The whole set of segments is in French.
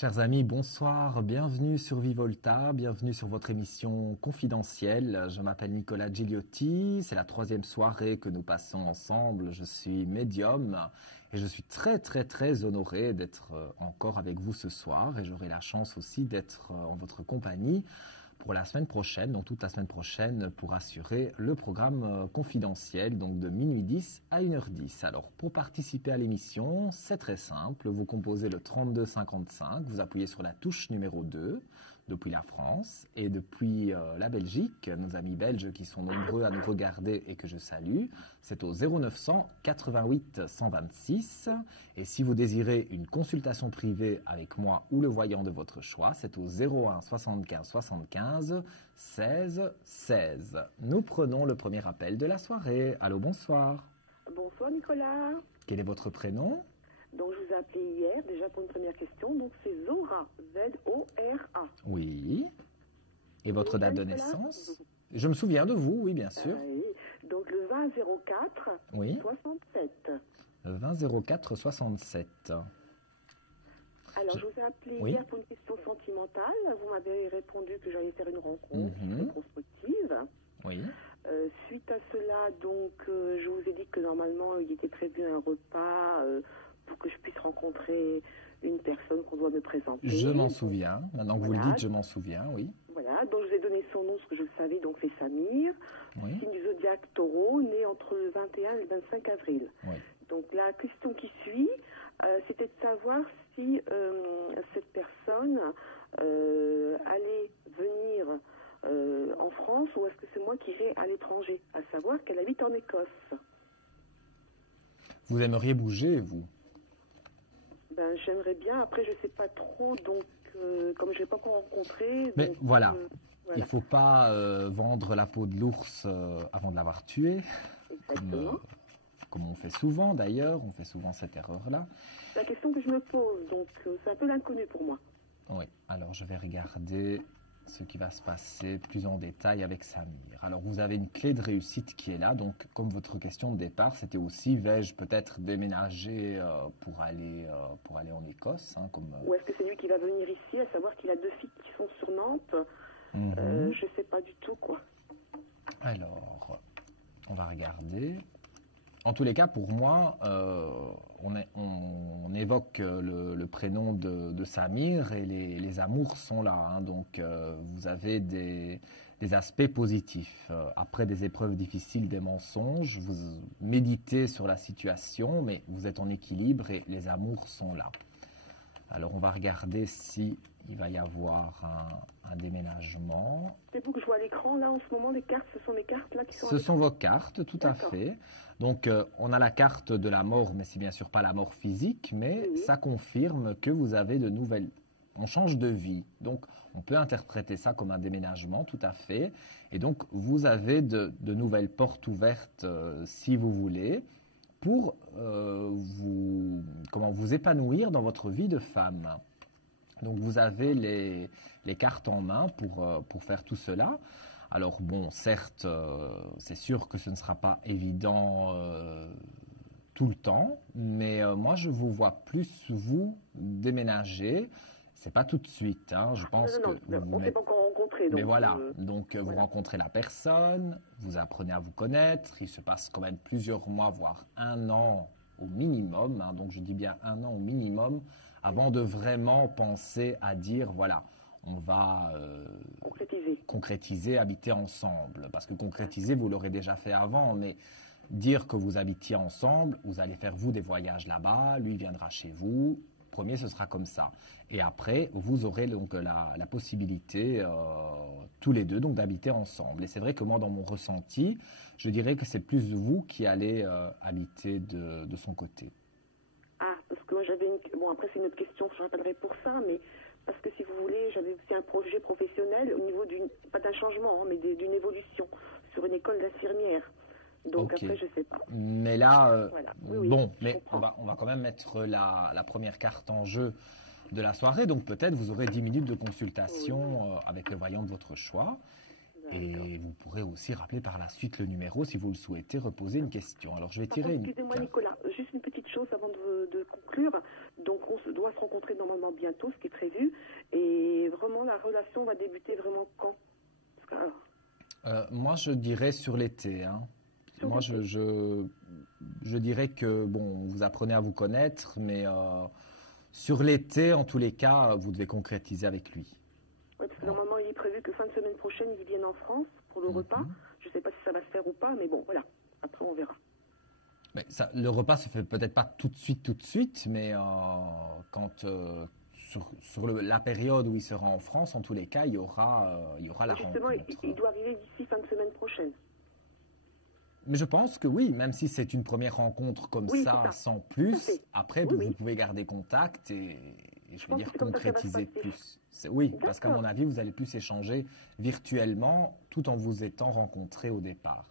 Chers amis, bonsoir, bienvenue sur Vivolta, bienvenue sur votre émission confidentielle. Je m'appelle Nicolas Gigliotti, c'est la troisième soirée que nous passons ensemble. Je suis médium et je suis très honoré d'être encore avec vous ce soir et j'aurai la chance aussi d'être en votre compagnie pour la semaine prochaine, donc toute la semaine prochaine, pour assurer le programme confidentiel, donc de minuit 10 à 1h10. Alors, pour participer à l'émission, c'est très simple. Vous composez le 3255, vous appuyez sur la touche numéro 2, depuis la France, et depuis la Belgique, nos amis belges qui sont nombreux à nous regarder et que je salue, c'est au 0900 88 126. Et si vous désirez une consultation privée avec moi ou le voyant de votre choix, c'est au 01 75 75 16 16. Nous prenons le premier appel de la soirée. Allô, bonsoir. Bonsoir Nicolas. Quel est votre prénom? Donc je vous ai appelé hier déjà pour une première question. Donc c'est Zora, Z-O-R-A. Oui. Et votre date de Nicolas naissance? Je me souviens de vous, oui, bien sûr. Oui. Donc le 20-04 Oui. 67. 20 04 67. Alors je vous ai appelé Oui. hier pour une question sentimentale. Vous m'avez répondu que j'allais faire une rencontre Mhm. très constructive. Oui. Suite à cela, donc je vous ai dit que normalement il était prévu un repas pour que je puisse rencontrer une personne qu'on doit me présenter. Je m'en souviens. Maintenant que vous le Voilà. dites, je m'en souviens, oui. Voilà, donc je vous ai donné son nom, ce que je le savais, donc c'est Samir, Oui. signe du zodiaque taureau, né entre le 21 et le 25 avril. Oui. Donc la question qui suit, c'était de savoir si cette personne allait venir en France ou est-ce que c'est moi qui irai à l'étranger, à savoir qu'elle habite en Écosse. Vous aimeriez bouger, vous? Ben, j'aimerais bien, après je sais pas trop, donc comme je l'ai pas encore rencontré... Mais donc, voilà. voilà. Il ne faut pas vendre la peau de l'ours avant de l'avoir tué, Exactement. comme on fait souvent d'ailleurs, on fait souvent cette erreur-là. La question que je me pose, donc c'est un peu l'inconnu pour moi. Oui, alors je vais regarder ce qui va se passer plus en détail avec Samir. Alors vous avez une clé de réussite qui est là, donc comme votre question de départ, c'était aussi, vais-je peut-être déménager pour aller en Écosse, hein, comme... Ou est-ce que c'est lui qui va venir ici, à savoir qu'il a deux filles qui sont sur Nantes. Mhm. Je sais pas du tout, quoi. Alors, on va regarder. En tous les cas, pour moi, on évoque le prénom de Samir et les amours sont là, hein. Donc, vous avez des aspects positifs. Après des épreuves difficiles, des mensonges, vous méditez sur la situation, mais vous êtes en équilibre et les amours sont là. Alors, on va regarder si il va y avoir un déménagement. C'est vous que je vois à l'écran, là, en ce moment, les cartes, ce sont les cartes, là, qui sont... Ce sont vos cartes, tout à D'accord. fait. Donc, on a la carte de la mort, mais c'est bien sûr pas la mort physique, mais Oui. ça confirme que vous avez de nouvelles... On change de vie. Donc, on peut interpréter ça comme un déménagement, tout à fait. Et donc, vous avez de nouvelles portes ouvertes, si vous voulez, pour vous épanouir dans votre vie de femme. Donc vous avez les cartes en main pour faire tout cela. Alors bon, certes, c'est sûr que ce ne sera pas évident tout le temps, mais moi je vous vois plus vous déménager. C'est pas tout de suite, hein. Je pense Non, que non, vous on ne s'est mettez... pas encore rencontrés, donc... Mais voilà, donc vous voilà. rencontrez la personne, vous apprenez à vous connaître, il se passe quand même plusieurs mois, voire un an au minimum, hein, donc je dis bien un an au minimum, avant de vraiment penser à dire, voilà, on va concrétiser, habiter ensemble. Parce que concrétiser, vous l'aurez déjà fait avant, mais dire que vous habitiez ensemble, vous allez faire vous des voyages là-bas, lui viendra chez vous. Premier, ce sera comme ça. Et après, vous aurez donc la possibilité, tous les deux, donc d'habiter ensemble. Et c'est vrai que moi, dans mon ressenti, je dirais que c'est plus vous qui allez habiter de son côté. Ah, parce que moi j'avais une... Bon, après c'est une autre question, je rappellerai pour ça, mais parce que si vous voulez, j'avais aussi un projet professionnel au niveau d'une... Pas d'un changement, hein, mais d'une évolution sur une école d'infirmière. Donc Ok. après, je sais pas. Mais là, Voilà. Oui, bon, je mais comprends. on va quand même mettre la première carte en jeu de la soirée. Donc peut-être vous aurez 10 minutes de consultation avec le voyant de votre choix. D'accord. Et vous pourrez aussi rappeler par la suite le numéro si vous le souhaitez, reposer une question. Alors je vais Par tirer contre, une excusez-moi carte. Nicolas, juste une petite chose avant de conclure. Donc doit se rencontrer normalement bientôt, ce qui est prévu. Et vraiment, la relation va débuter vraiment quand? Parce que, moi, je dirais sur l'été. Hein. Moi, je dirais que, bon, vous apprenez à vous connaître, mais sur l'été, en tous les cas, vous devez concrétiser avec lui. Oui, parce que normalement, il est prévu que fin de semaine prochaine, il vienne en France pour le repas. Je ne sais pas si ça va se faire ou pas, mais bon, voilà. Après, on verra. Mais ça, le repas se fait peut-être pas tout de suite, mais quand sur la période où il sera en France, en tous les cas, il y aura la Justement, rencontre. il doit arriver d'ici fin de semaine prochaine. Mais je pense que oui, même si c'est une première rencontre comme ça, sans plus, après, vous pouvez garder contact et je veux dire concrétiser plus. Oui, parce qu'à mon avis, vous allez plus échanger virtuellement tout en vous étant rencontrés au départ.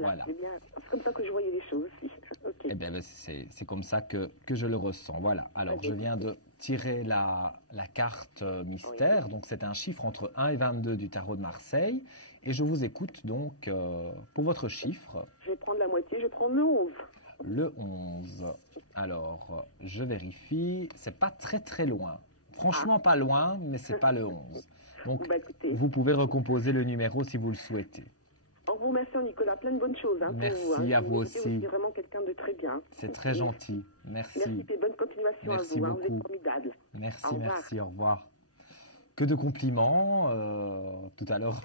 Voilà. C'est comme ça que je voyais les choses aussi. Okay. Eh bien, c'est comme ça que je le ressens. Voilà. Alors, je viens de tirer la carte mystère. Oui. Donc, c'est un chiffre entre 1 et 22 du tarot de Marseille. Et je vous écoute donc pour votre chiffre. Je vais prendre la moitié, je vais prendre le 11. Le 11. Alors, je vérifie. C'est pas très très loin. Franchement, pas loin, mais c'est pas le 11. Donc, vous pouvez recomposer le numéro si vous le souhaitez. En vous remerciant, Nicolas, plein de bonnes choses. Hein, merci pour vous, à vous aussi. Vous êtes vraiment quelqu'un de très bien. C'est très gentil. Merci. Merci et bonne continuation merci à vous. Beaucoup. Vous êtes formidable. Merci, au revoir. Que de compliments. Tout à l'heure,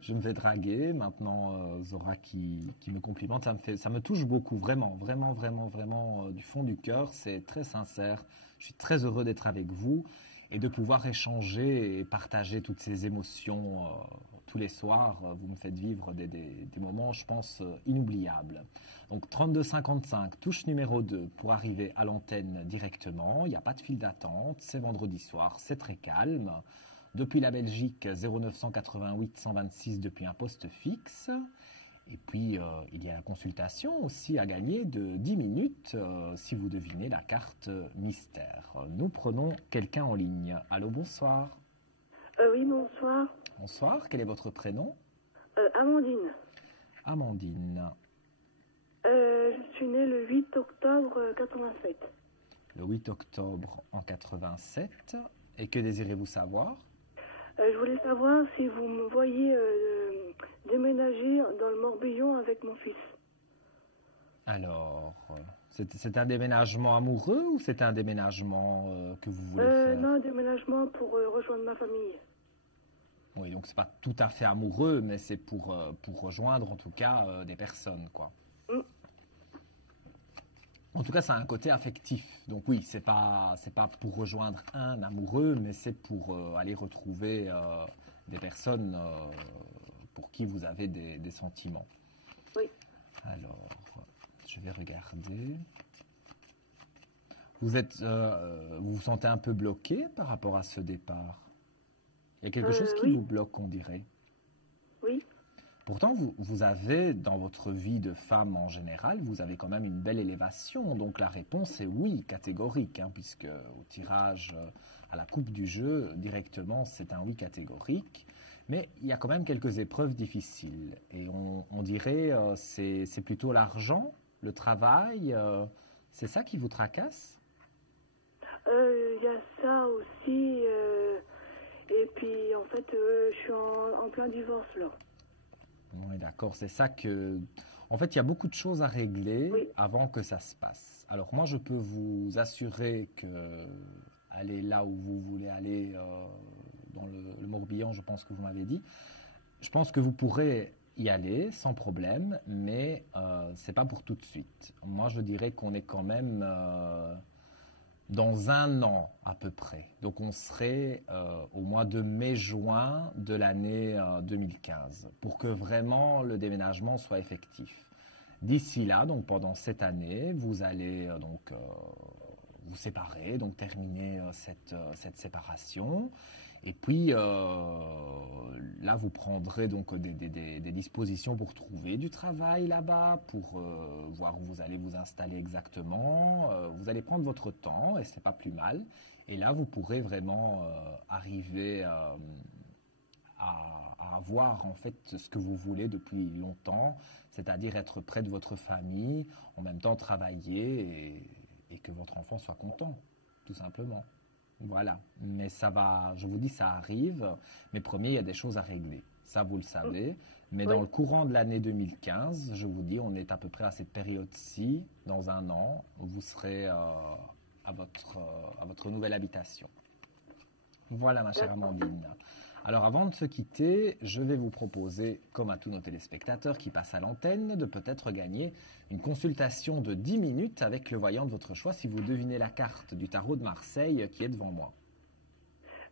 je me fais draguer. Maintenant, Zora qui me complimente. Ça me touche beaucoup, vraiment du fond du cœur. C'est très sincère. Je suis très heureux d'être avec vous et de pouvoir échanger et partager toutes ces émotions tous les soirs. Vous me faites vivre des moments, je pense, inoubliables. Donc 3255, touche numéro 2 pour arriver à l'antenne directement. Il n'y a pas de file d'attente, c'est vendredi soir, c'est très calme. Depuis la Belgique, 0988 126 depuis un poste fixe. Et puis, il y a la consultation aussi à gagner de 10 minutes si vous devinez la carte mystère. Nous prenons quelqu'un en ligne. Allô, bonsoir. Oui, bonsoir. Bonsoir, quel est votre prénom? Amandine. Amandine. Je suis née le 8 octobre 87. Le 8 octobre en 87. Et que désirez-vous savoir? Je voulais savoir si vous me voyez déménager dans le Morbihan avec mon fils. Alors, c'est un déménagement amoureux ou c'est un déménagement que vous voulez faire? Non, un déménagement pour rejoindre ma famille. Oui, donc c'est pas tout à fait amoureux, mais c'est pour rejoindre en tout cas des personnes, quoi. En tout cas, ça a un côté affectif. Donc oui, c'est pas pour rejoindre un amoureux, mais c'est pour aller retrouver des personnes pour qui vous avez des sentiments. Oui. Alors, je vais regarder. Vous vous sentez un peu bloqué par rapport à ce départ? Il y a quelque chose qui vous bloque, on dirait. Oui. Pourtant, vous avez, dans votre vie de femme en général, vous avez quand même une belle élévation. Donc la réponse est oui, catégorique, hein, puisque au tirage à la coupe du jeu, directement, c'est un oui catégorique. Mais il y a quand même quelques épreuves difficiles. Et on dirait c'est plutôt l'argent, le travail, c'est ça qui vous tracasse? Il y a ça aussi. Et puis, en fait, je suis en plein divorce, là. Oui, d'accord. C'est ça que... En fait, il y a beaucoup de choses à régler avant que ça se passe. Alors, moi, je peux vous assurer que aller là où vous voulez aller, dans le Morbihan, je pense que vous m'avez dit, je pense que vous pourrez y aller sans problème, mais c'est pas pour tout de suite. Moi, je dirais qu'on est quand même... dans un an à peu près. Donc on serait au mois de mai-juin de l'année 2015 pour que vraiment le déménagement soit effectif. D'ici là, donc pendant cette année, vous allez vous séparer, donc terminer cette séparation. Et puis là, vous prendrez donc des dispositions pour trouver du travail là-bas, pour voir où vous allez vous installer exactement. Vous allez prendre votre temps et c'est pas plus mal. Et là, vous pourrez vraiment arriver à avoir en fait ce que vous voulez depuis longtemps, c'est-à-dire être près de votre famille, en même temps travailler et que votre enfant soit content, tout simplement. Voilà. Mais ça va, je vous dis, ça arrive. Mais premier, il y a des choses à régler. Ça, vous le savez. Mais Oui. dans le courant de l'année 2015, je vous dis, on est à peu près à cette période-ci, dans un an, vous serez à votre nouvelle habitation. Voilà, ma chère Amandine. Alors, avant de se quitter, je vais vous proposer, comme à tous nos téléspectateurs qui passent à l'antenne, de peut-être gagner une consultation de 10 minutes avec le voyant de votre choix si vous devinez la carte du tarot de Marseille qui est devant moi.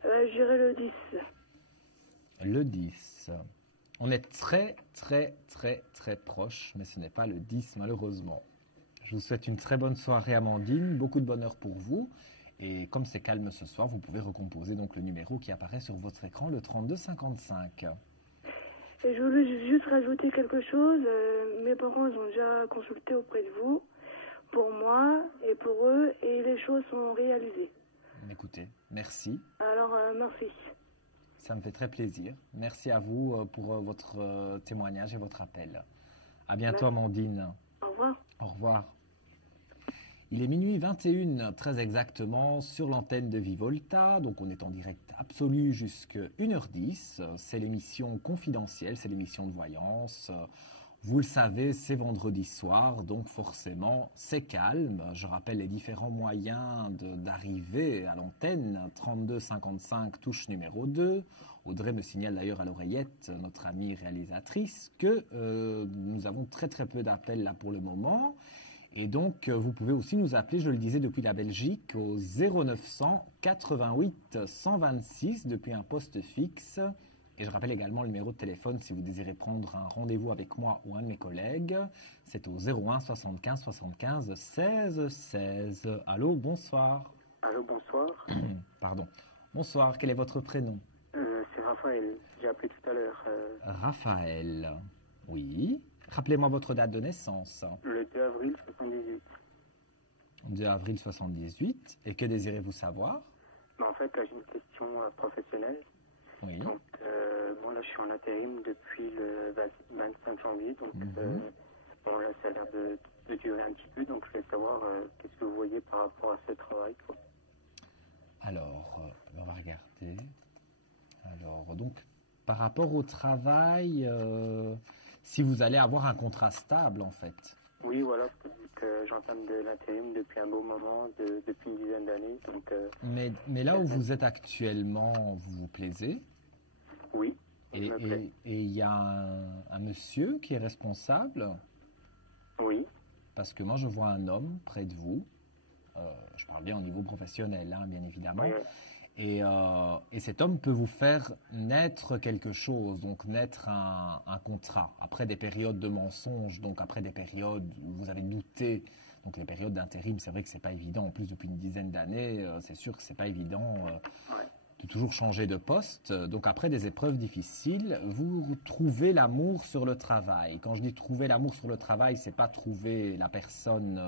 J'irai le 10. Le 10. On est très, très, très, très proche, mais ce n'est pas le 10, malheureusement. Je vous souhaite une très bonne soirée, Amandine. Beaucoup de bonheur pour vous. Et comme c'est calme ce soir, vous pouvez recomposer donc le numéro qui apparaît sur votre écran, le 3255. Et je voulais juste rajouter quelque chose. Mes parents ils ont déjà consulté auprès de vous, pour moi et pour eux, et les choses sont réalisées. Écoutez, merci. Alors, merci. Ça me fait très plaisir. Merci à vous pour votre témoignage et votre appel. À bientôt, Merci. Amandine. Au revoir. Au revoir. Il est minuit 21, très exactement, sur l'antenne de Vivolta. Donc on est en direct absolu jusqu'à 1h10. C'est l'émission confidentielle, c'est l'émission de voyance. Vous le savez, c'est vendredi soir, donc forcément, c'est calme. Je rappelle les différents moyens d'arriver à l'antenne. 3255, touche numéro 2. Audrey me signale d'ailleurs à l'oreillette, notre amie réalisatrice, que nous avons très très peu d'appels là pour le moment. Et donc, vous pouvez aussi nous appeler, je le disais, depuis la Belgique, au 0900 88 126, depuis un poste fixe. Et je rappelle également le numéro de téléphone si vous désirez prendre un rendez-vous avec moi ou un de mes collègues. C'est au 01 75 75 16 16. Allô, bonsoir. Allô, bonsoir. Pardon. Bonsoir, quel est votre prénom? C'est Raphaël. J'ai appelé tout à l'heure. Raphaël. Oui. Rappelez-moi votre date de naissance. Le 2 avril 78. 2 avril 78. Et que désirez-vous savoir? En fait, là, j'ai une question professionnelle. Oui. Donc, bon, là, je suis en intérim depuis le 25 janvier. Donc, bon, là, ça a l'air de durer un petit peu. Donc, je voulais savoir qu'est-ce que vous voyez par rapport à ce travail, quoi. Alors, on va regarder. Alors, donc, par rapport au travail, si vous allez avoir un contrat stable, en fait. Oui, voilà, parce que vu que j'entame de l'intérim depuis un beau moment, depuis une dizaine d'années. Donc, mais là où vous êtes actuellement, vous vous plaisez? oui, Et il y a un monsieur qui est responsable? oui, Parce que moi, je vois un homme près de vous. Je parle bien au niveau professionnel, hein, bien évidemment. oui. Et cet homme peut vous faire naître quelque chose, donc naître un contrat. Après des périodes de mensonges, donc après des périodes où vous avez douté, donc les périodes d'intérim, c'est vrai que c'est pas évident. En plus, depuis une dizaine d'années, c'est sûr que c'est pas évident de toujours changer de poste. Donc après des épreuves difficiles, vous trouvez l'amour sur le travail. Quand je dis trouver l'amour sur le travail, c'est pas trouver la personne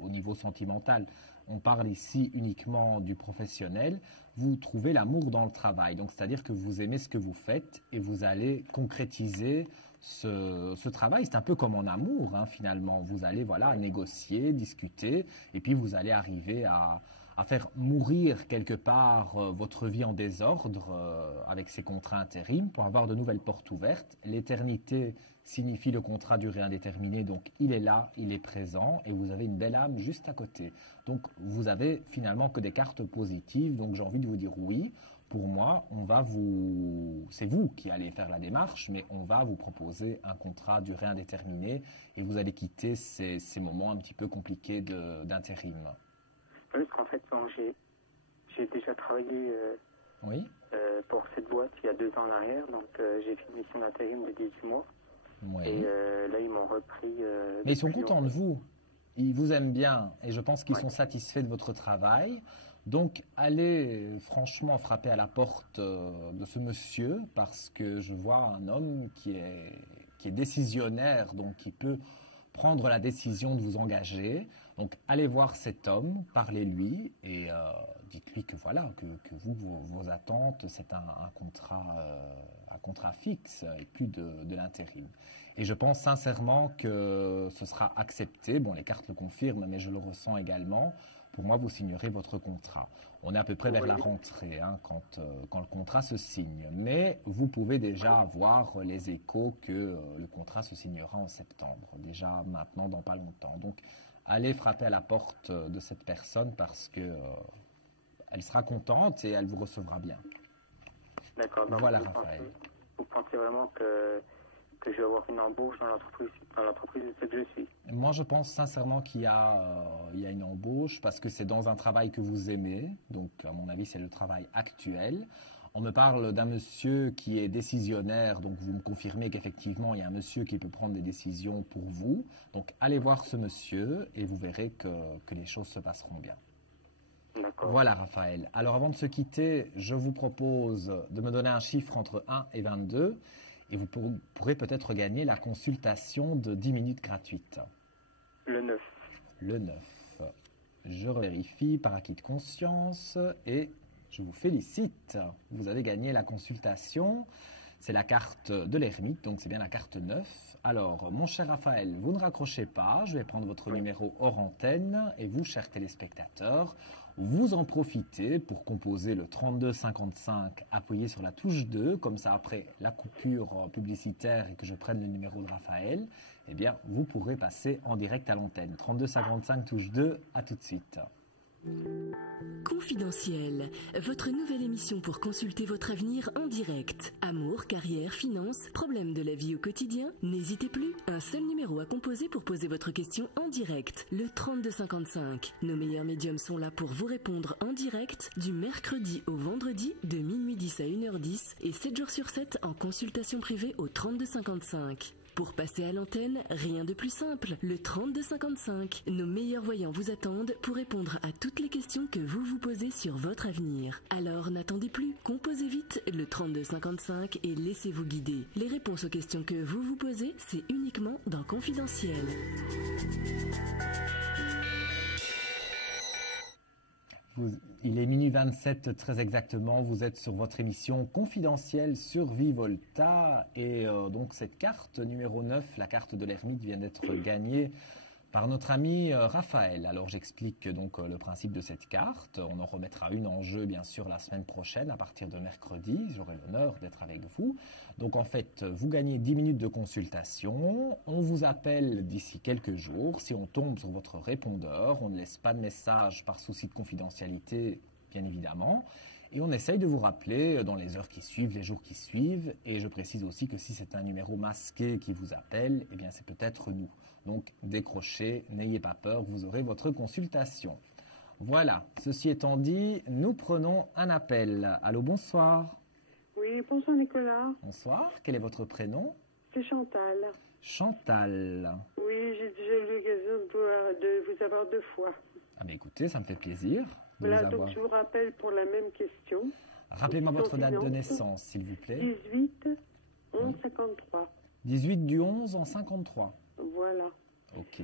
au niveau sentimental. On parle ici uniquement du professionnel. Vous trouvez l'amour dans le travail. Donc, c'est-à-dire que vous aimez ce que vous faites et vous allez concrétiser ce travail. C'est un peu comme en amour, hein, finalement. Vous allez négocier, discuter, et puis vous allez arriver à faire mourir quelque part votre vie en désordre avec ces contrats intérim pour avoir de nouvelles portes ouvertes. L'éternité signifie le contrat à durée indéterminée, donc il est là, il est présent, et vous avez une belle âme juste à côté. Donc vous avez finalement que des cartes positives, donc j'ai envie de vous dire oui. Pour moi, c'est vous qui allez faire la démarche, mais on va vous proposer un contrat à durée indéterminée et vous allez quitter ces moments un petit peu compliqués d'intérim. Oui, parce qu'en fait, bon, j'ai déjà travaillé Oui. pour cette boîte il y a 2 ans en arrière, donc j'ai fait une mission d'intérim de 18 mois. Oui. Et là, ils m'ont repris. Mais ils sont contents de vous. Ils vous aiment bien et je pense qu'ils sont satisfaits de votre travail. Donc, allez franchement frapper à la porte de ce monsieur parce que je vois un homme qui est décisionnaire, donc qui peut prendre la décision de vous engager. Donc, allez voir cet homme, parlez-lui et dites-lui que voilà, que vous, vos attentes, c'est un contrat fixe et plus de l'intérim. Et je pense sincèrement que ce sera accepté. Bon, les cartes le confirment, mais je le ressens également. Pour moi, vous signerez votre contrat. On est à peu près vers la rentrée quand le contrat se signe. Mais vous pouvez déjà avoir les échos que le contrat se signera en septembre. Déjà maintenant, dans pas longtemps. Donc, allez frapper à la porte de cette personne parce que elle sera contente et elle vous recevra bien. D'accord. Voilà, Raphaël. Vous pensez vraiment que je vais avoir une embauche dans l'entreprise de ce que je suis? Moi, je pense sincèrement qu'il y a une embauche parce que c'est dans un travail que vous aimez. Donc, à mon avis, c'est le travail actuel. On me parle d'un monsieur qui est décisionnaire, donc vous me confirmez qu'effectivement, il y a un monsieur qui peut prendre des décisions pour vous. Donc, allez voir ce monsieur et vous verrez que les choses se passeront bien. D'accord. Voilà, Raphaël. Alors, avant de se quitter, je vous propose de me donner un chiffre entre 1 et 22 et vous pourrez peut-être gagner la consultation de 10 minutes gratuite. Le 9. Le 9. Je vérifie par acquis de conscience et je vous félicite. Vous avez gagné la consultation. C'est la carte de l'ermite, donc c'est bien la carte 9. Alors, mon cher Raphaël, vous ne raccrochez pas. Je vais prendre votre numéro hors antenne et vous, chers téléspectateurs, vous en profitez pour composer le 3255, appuyez sur la touche 2, comme ça après la coupure publicitaire et que je prenne le numéro de Raphaël, eh bien vous pourrez passer en direct à l'antenne. 3255 touche 2, à tout de suite. Confidentiel, votre nouvelle émission pour consulter votre avenir en direct. Amour, carrière, finances, problèmes de la vie au quotidien. N'hésitez plus, un seul numéro à composer pour poser votre question en direct, le 3255. Nos meilleurs médiums sont là pour vous répondre en direct du mercredi au vendredi de minuit 10 à 1h10 et 7 jours sur 7 en consultation privée au 3255. Pour passer à l'antenne, rien de plus simple, le 3255. Nos meilleurs voyants vous attendent pour répondre à toutes les questions que vous vous posez sur votre avenir. Alors n'attendez plus, composez vite le 3255 et laissez-vous guider. Les réponses aux questions que vous vous posez, c'est uniquement dans Confidentiel. Il est minuit 27 très exactement, vous êtes sur votre émission confidentielle sur Vivolta et donc cette carte numéro 9, la carte de l'ermite vient d'être gagnée par notre ami Raphaël. Alors j'explique donc le principe de cette carte, on en remettra une en jeu bien sûr la semaine prochaine à partir de mercredi, j'aurai l'honneur d'être avec vous. Donc en fait vous gagnez 10 minutes de consultation, on vous appelle d'ici quelques jours, si on tombe sur votre répondeur, on ne laisse pas de message par souci de confidentialité bien évidemment. Et on essaye de vous rappeler dans les heures qui suivent, les jours qui suivent. Et je précise aussi que si c'est un numéro masqué qui vous appelle, eh bien c'est peut-être nous. Donc décrochez, n'ayez pas peur, vous aurez votre consultation. Voilà, ceci étant dit, nous prenons un appel. Allô, bonsoir. Oui, bonsoir Nicolas. Bonsoir, quel est votre prénom? C'est Chantal. Chantal. Oui, j'ai déjà eu l'occasion de vous avoir 2 fois. Ah ben écoutez, ça me fait plaisir de Voilà, vous avoir. donc je vous rappelle pour la même question. Rappelez-moi votre date de naissance, s'il vous plaît. 18 11 53. 18 du 11 en 53. Voilà. Ok,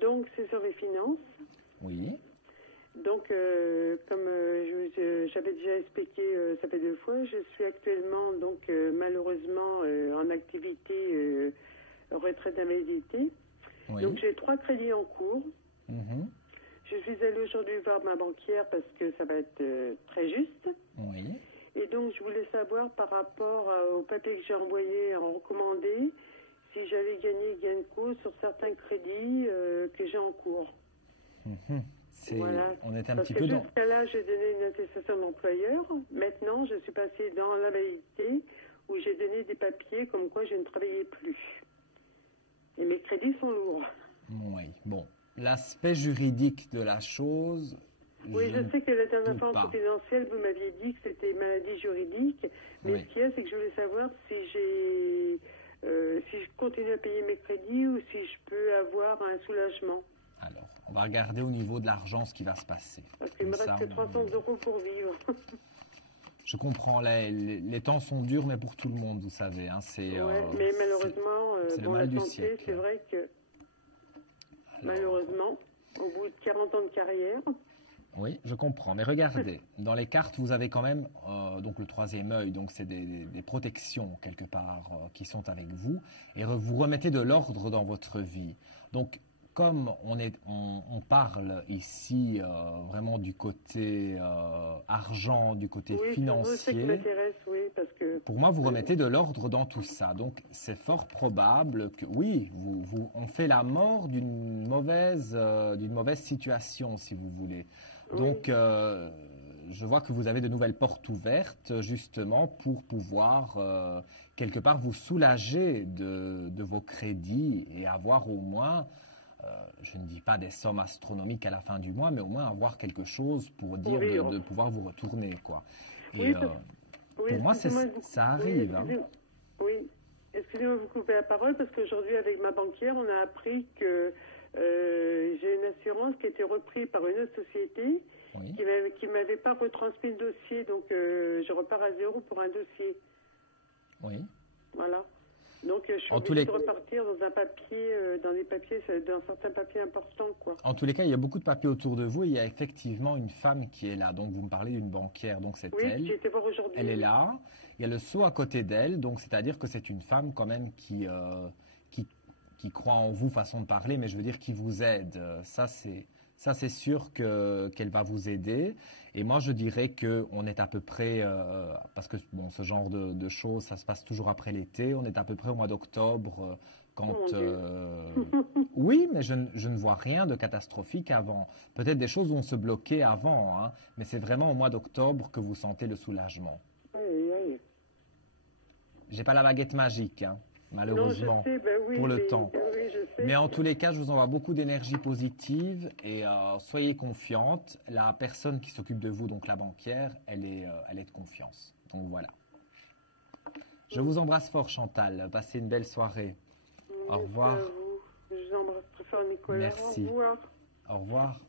Donc c'est sur les finances. oui. Donc comme j'avais déjà expliqué, ça fait 2 fois, je suis actuellement donc malheureusement en activité retraite d'invalidité. Oui. Donc j'ai 3 crédits en cours. Mhm. Je suis allée aujourd'hui voir ma banquière parce que ça va être très juste. Oui. Et donc, je voulais savoir par rapport au papier que j'ai envoyé en recommandé, si j'allais gagner gain de cause sur certains crédits que j'ai en cours. Mhm. Voilà. On est un Parce petit que peu dans... jusqu'à là, j'ai donné une attestation d'employeur. Maintenant, je suis passée dans l'invalidité où j'ai donné des papiers comme quoi je ne travaillais plus. Et mes crédits sont lourds. Oui, bon. L'aspect juridique de la chose... Oui, je sais que la dernière peux fois en pas. confidentiel, vous m'aviez dit que c'était maladie juridique. Mais Oui. ce qu'il y a, c'est que je voulais savoir si si je continue à payer mes crédits ou si je peux avoir un soulagement. Alors, on va regarder au niveau de l'argent ce qui va se passer. Parce qu'il me Comme reste ça, que 300 € pour vivre. Je comprends, les temps sont durs, mais pour tout le monde, vous savez. Hein, Ouais, mais malheureusement, c'est le bon, mal la du santé, siècle. c'est vrai que... malheureusement, au bout de 40 ans de carrière. Oui, je comprends. Mais regardez, dans les cartes, vous avez quand même donc le troisième œil, donc c'est des protections quelque part qui sont avec vous, et vous remettez de l'ordre dans votre vie. Donc, comme on parle ici vraiment du côté argent, du côté financier, c'est ce qui m'intéresse, oui, parce que pour moi, vous remettez de l'ordre dans tout ça. Donc, c'est fort probable que, oui, on fait la mort d'une mauvaise situation, si vous voulez. Donc, je vois que vous avez de nouvelles portes ouvertes, justement, pour pouvoir, quelque part, vous soulager de vos crédits et avoir au moins, je ne dis pas des sommes astronomiques à la fin du mois, mais au moins avoir quelque chose pour dire de pouvoir vous retourner, quoi. Et pour moi, ça arrive. Oui, excusez-moi de vous couper la parole, parce qu'aujourd'hui, avec ma banquière, on a appris que j'ai une assurance qui a été reprise par une autre société qui m'avait pas retransmis le dossier, donc je repars à zéro pour un dossier. Oui. Voilà. Donc je suis obligée de repartir dans un papier, dans certains papiers importants, quoi. En tous les cas, il y a beaucoup de papiers autour de vous et il y a effectivement une femme qui est là. Donc vous me parlez d'une banquière, donc c'est elle. Oui, j'ai été voir aujourd'hui. Elle est là. Il y a le sceau à côté d'elle, donc c'est-à-dire que c'est une femme quand même qui croit en vous, façon de parler, mais je veux dire qui vous aide. Ça c'est sûr qu'elle va vous aider. Et moi, je dirais qu'on est à peu près, parce que bon, ce genre de choses, ça se passe toujours après l'été, on est à peu près au mois d'octobre, quand... oui, mais je ne vois rien de catastrophique avant. Peut-être des choses vont se bloquer avant, hein, mais c'est vraiment au mois d'octobre que vous sentez le soulagement. Oui. J'ai pas la baguette magique, hein, malheureusement, non, je sais, pour le temps. Oui, je sais. Mais en tous les cas, je vous envoie beaucoup d'énergie positive et soyez confiante. La personne qui s'occupe de vous, donc la banquière, elle est de confiance. Donc voilà. Je vous embrasse fort, Chantal. Passez une belle soirée. Au revoir. Je vous embrasse très fort, Nicolas. Merci. Au revoir. Au revoir.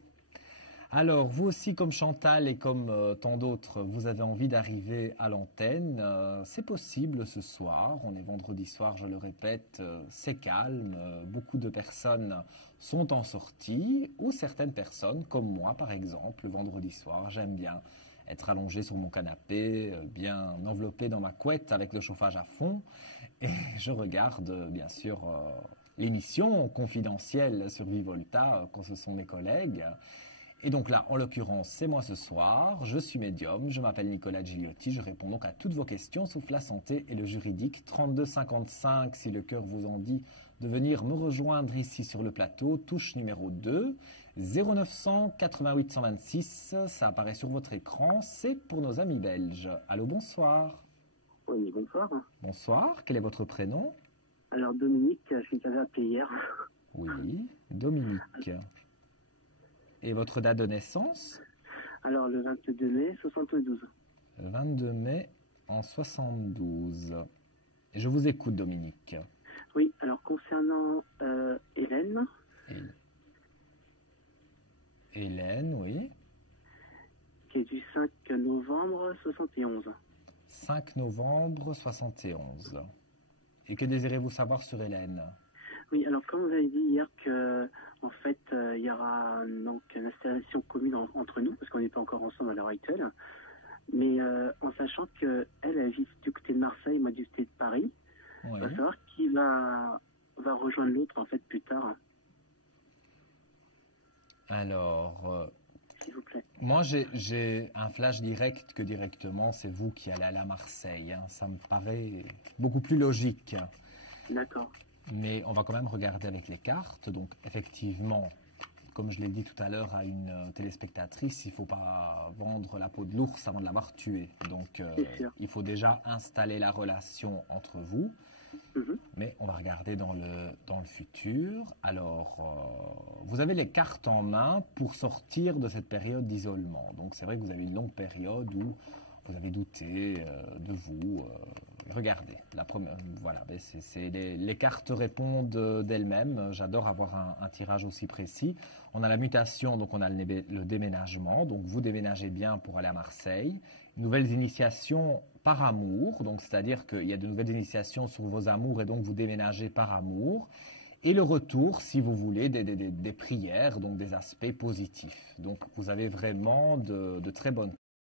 Alors, vous aussi, comme Chantal et comme tant d'autres, vous avez envie d'arriver à l'antenne. C'est possible ce soir. On est vendredi soir, je le répète, c'est calme. Beaucoup de personnes sont en sortie, ou certaines personnes, comme moi par exemple, le vendredi soir, j'aime bien être allongé sur mon canapé, bien enveloppé dans ma couette avec le chauffage à fond. Et je regarde, bien sûr, l'émission confidentielle sur Vivolta, quand ce sont mes collègues. Et donc là, en l'occurrence, c'est moi ce soir, je suis médium, je m'appelle Nicolas Gigliotti, je réponds donc à toutes vos questions, sauf la santé et le juridique. 32 55, si le cœur vous en dit, de venir me rejoindre ici sur le plateau, touche numéro 2, 0900 88 126, ça apparaît sur votre écran, c'est pour nos amis belges. Allô, bonsoir. Oui, bonsoir. Bonsoir, quel est votre prénom? Alors, Dominique, je t'avais appelé hier. Oui, Dominique. Et votre date de naissance? Alors, le 22 mai 72. 22 mai en 72. Et je vous écoute, Dominique. Oui, alors concernant Hélène. Hélène, oui. Qui est du 5 novembre 71. 5 novembre 71. Et que désirez-vous savoir sur Hélène? Oui, alors comme vous avez dit hier que en fait il y aura donc une installation commune entre nous parce qu'on n'est pas encore ensemble à l'heure actuelle, mais en sachant que elle vit du côté de Marseille, moi du côté de Paris, on va savoir qui va rejoindre l'autre en fait plus tard. Alors, s'il vous plaît. Moi j'ai un flash direct que directement c'est vous qui allez aller à Marseille. Hein. Ça me paraît beaucoup plus logique. D'accord. Mais on va quand même regarder avec les cartes. Donc, effectivement, comme je l'ai dit tout à l'heure à une téléspectatrice, il ne faut pas vendre la peau de l'ours avant de l'avoir tué. Donc, il faut déjà installer la relation entre vous. Mais on va regarder dans le futur. Alors, vous avez les cartes en main pour sortir de cette période d'isolement. Donc, c'est vrai que vous avez une longue période où vous avez douté de vous. Regardez, voilà, les cartes répondent d'elles-mêmes. J'adore avoir un tirage aussi précis. On a la mutation, donc on a le déménagement. Donc vous déménagez bien pour aller à Marseille. Nouvelles initiations par amour, donc c'est-à-dire qu'il y a de nouvelles initiations sur vos amours et donc vous déménagez par amour. et le retour, si vous voulez, des prières, donc des aspects positifs. Donc vous avez vraiment de très bonnes